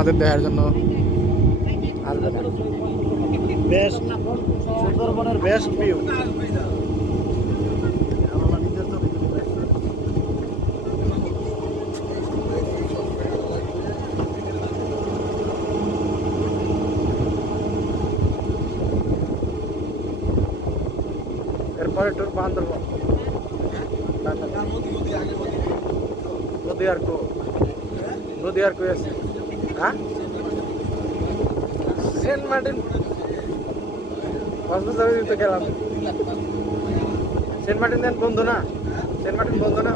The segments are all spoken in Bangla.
আমাদের দেখার জন্য আসবে না। বেস্ট সুন্দরবনের বেস্ট ভিউ। এরপরে টুর বান্দরবন নদী আর কো নদী আর কই আছে হ্যাঁ সেন্ট মার্টিন কক্সবাজারে তো গেলাম সেন্ট মার্টিন দেন বন্ধু না সেন্ট মার্টিন বন্ধু না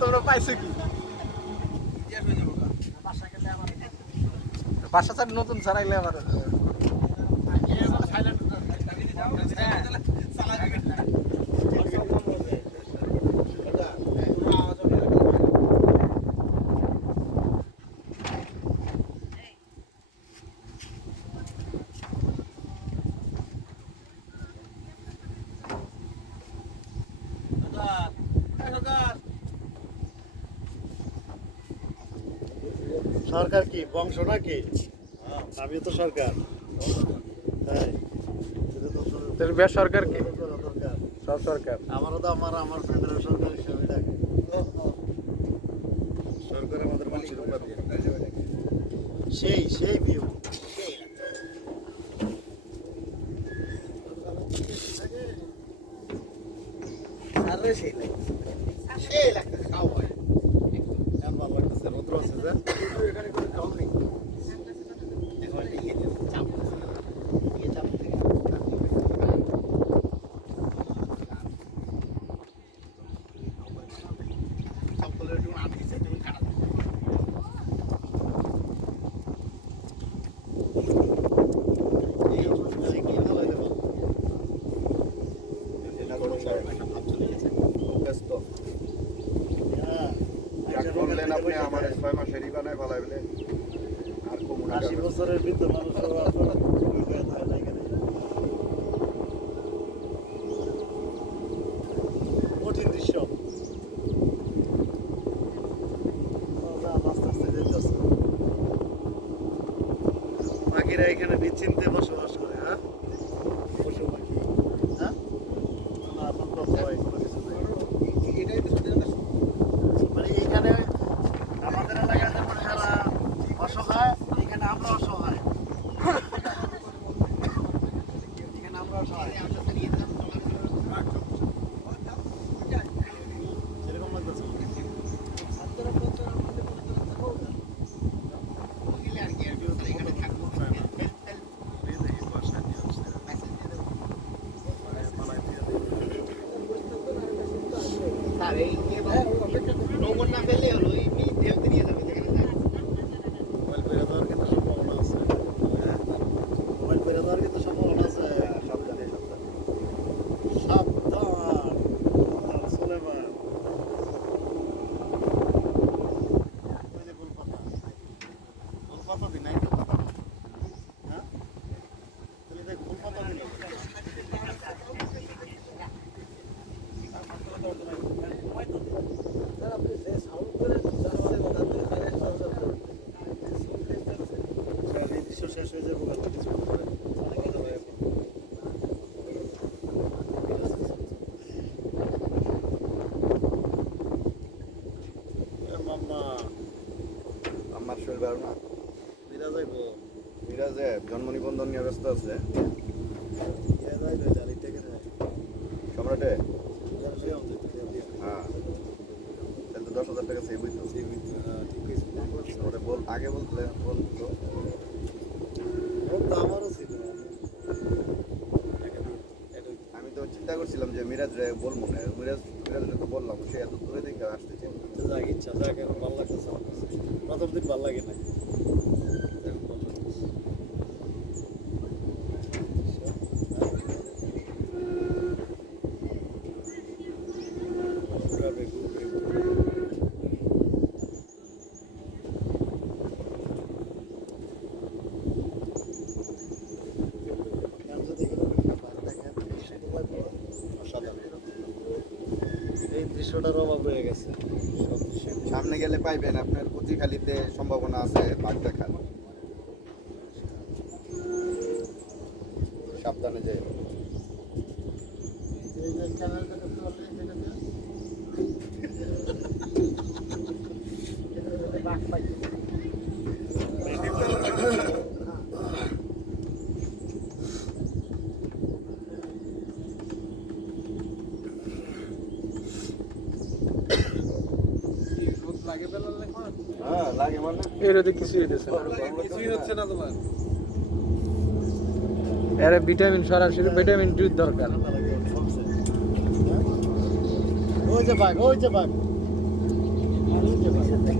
তোমরা পাইছো কি বাসা ছাড় নতুন ছাড়াইলে আবার সরকার কি বংশ নাকি? আমিও তো সরকার। তাই বেসরকার কি সব সরকার আমারও তো আমার ফ্রেন্ডের সরকার হিসাবে ডাকে। সরকার আমাদের মানুষের উপর সেই ভিউ সেই লাগতেছে খাওয়া হয় ভালো লাগতেছে রৌদ্র আছে যে এখানে কোনো কাম নেই আপনি আমার 6 মাসেরই বানায় ভালো বলে আর কম 80 বছরের বৃদ্ধ মানুষও কঠিন দৃশ্য আস্তে আস্তে যেতেছে পাখিরা এখানে বিচ্ছিন্তে বসবাস করে হ্যাঁ পশু পাখি হ্যাঁ আতঙ্ক ভয় কোনো কিছু নেই এটাই তো মানে এইখানে আমাদের এলাকায় যেমন যারা অসহায় এখানে আমরা অসহায় এখানে আমরা অসহায় সেরকম লাগতেছে নৌকর না ফেললে হলো ঢেউতে নিয়ে যাবে মোবাইল পেরে দেওয়ার কিন্তু সম্ভাবনা আছে মোবাইল পেরে দেওয়ার কিন্তু সম্ভাবনা আছে সাবধান সুলেমান ওই যে গোলপাতা দিন নাই গোলপাতা হ্যাঁ তাহলে দেখ গোলপাতা দিন শেষ হয়ে যাবো মাম্মা আমার শরীর ভালো না বিরা যাইব মিরাজে জন্ম নিবন্ধন নিয়ে ব্যস্ত আছে সম্রাটে হ্যাঁ তাহলে তো 10,000 টাকা সেভ হইতো ওরে বল আগে বলতে বলতো আমারও ছিল আমি তো চিন্তা করছিলাম যে মিরাজ রে বলবো না মিরাজরে তো বললাম সে এত দূরে থেকে আসতেছে যাক ইচ্ছা যাক এখন ভালো লাগতেছে আমার কাছে প্রথম দিন ভালো লাগে না উদ্দেশ্যটার অভাব রয়ে গেছে। সামনে গেলে পাইবেন, আপনার কচিখালিতে সম্ভাবনা আছে বাঘ দেখার। সাবধানে যাই। এই যে চ্যানেলটা দেখতে পারলেন যেটাতে বাঘ পাইছে। হ্যাঁ লাগে মানে এর ওদিক কিছুই হইতেছে না। কিছুই হচ্ছে না তোমার। এর ভিটামিন সরাসরি ভিটামিন ডি দরকার। ওই যে বাঘ, ওই যে বাঘ।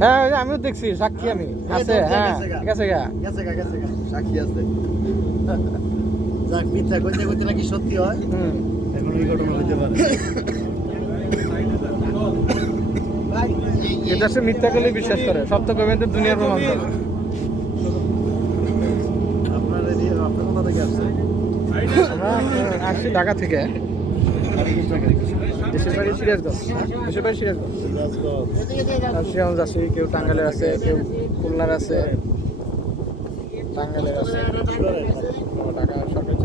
হ্যাঁ ওই যে আমিও দেখছি, সাক্ষী আমি আছে। হ্যাঁ গেছে গা। গেছে গা, গেছে গা। সাক্ষী আছে। যাক, মিথ্যা কইতে কইতে নাকি সত্যি হয়। হুম। এখন এই ঘটনা হইতে পারে। এটা সে মিথ্যা করলে বিশ্বাস করে, সত্য কবেন তো দুনিয়ার প্রমাণ করে। আপনার কোথা থেকে আসছে? আমরা আসছি ঢাকা থেকে। দেশের বাড়ি সিরাজগঞ্জ। দেশের বাড়ি সিরাজগঞ্জ। আর সিরাজগঞ্জ আছে, কেউ টাঙ্গাইলের আছে, কেউ খুলনার আছে, টাঙ্গাইলের আছে। ঢাকা সরকারি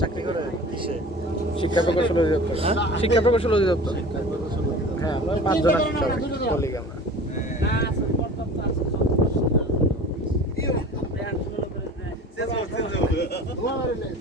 চাকরি করে কিসে? শিক্ষা প্রকৌশল অধিদপ্তর। শিক্ষা প্রকৌশল অধিদপ্তর। হ্যাঁ আমরা 5 জন আছি সবাই, কলিগ আমরা। ধোঁয়া মেরে নেই।